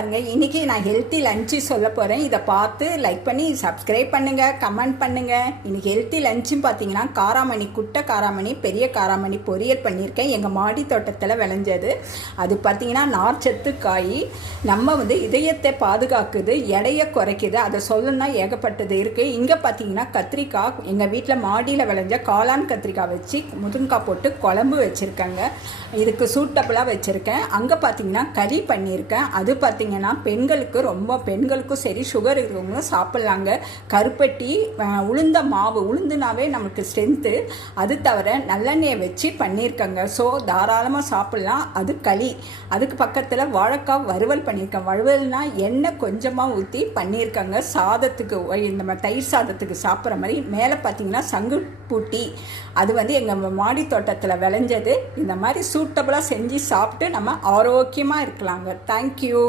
இன்னைக்கு நான் healthy lunch சொல்ல போகிறேன். இதை பார்த்து லைக் பண்ணி சப்ஸ்கிரைப் பண்ணுங்கள், கமெண்ட் பண்ணுங்கள். இன்னைக்கு ஹெல்த்தி லஞ்சுன்னு பார்த்தீங்கன்னா காராமணி, குட்டை காராமணி, பெரிய காராமணி பொரியல் பண்ணியிருக்கேன். எங்கள் மாடி தோட்டத்தில் விளைஞ்சது. அது பார்த்தீங்கன்னா நார்ச்சத்து காய். நம்ம இதயத்தை பாதுகாக்குது, எடையை குறைக்குது. அதை சொல்லணும்னா ஏகப்பட்டது இருக்குது. இங்கே பார்த்தீங்கன்னா கத்திரிக்காய், எங்கள் வீட்டில் மாடியில் விளைஞ்ச காளான் கத்திரிக்காய் வச்சு முருங்கைக்காய் போட்டு குழம்பு வச்சுருக்கேங்க. இதுக்கு சூட்டபிளாக வச்சுருக்கேன். அங்கே பார்த்தீங்கன்னா கறி பண்ணியிருக்கேன். அது பார்த்தீங்கன்னா பெண்களுக்கும் சரி, சுகர் இருக்கிறவங்களும் சாப்பிட்லாங்க. கருப்பட்டி, உளுந்த மாவு, உளுந்துனாவே நமக்கு ஸ்ட்ரென்த்து. அது தவிர நல்லெண்ணெயை வச்சு பண்ணியிருக்கேங்க. ஸோ தாராளமாக சாப்பிட்லாம். அது களி. அதுக்கு பக்கத்தில் வாழைக்காய் வறுவல் பண்ணியிருக்கேன். வறுவல்னால் எண்ணெய் கொஞ்சமாக ஊற்றி பண்ணியிருக்கேங்க. சாதத்துக்கு, இந்த தயிர் சாதத்துக்கு சாப்பிட்ற மாதிரி. மேலே பார்த்தீங்கன்னா சங்குப்பூட்டி, அது எங்கள் மாடி தோட்டத்தில் விளைஞ்சது. இந்த மாதிரி சூட்டபுளாக செஞ்சு சாப்பிட்டு நம்ம ஆரோக்கியமாக இருக்கலாங்க. தேங்க்யூ.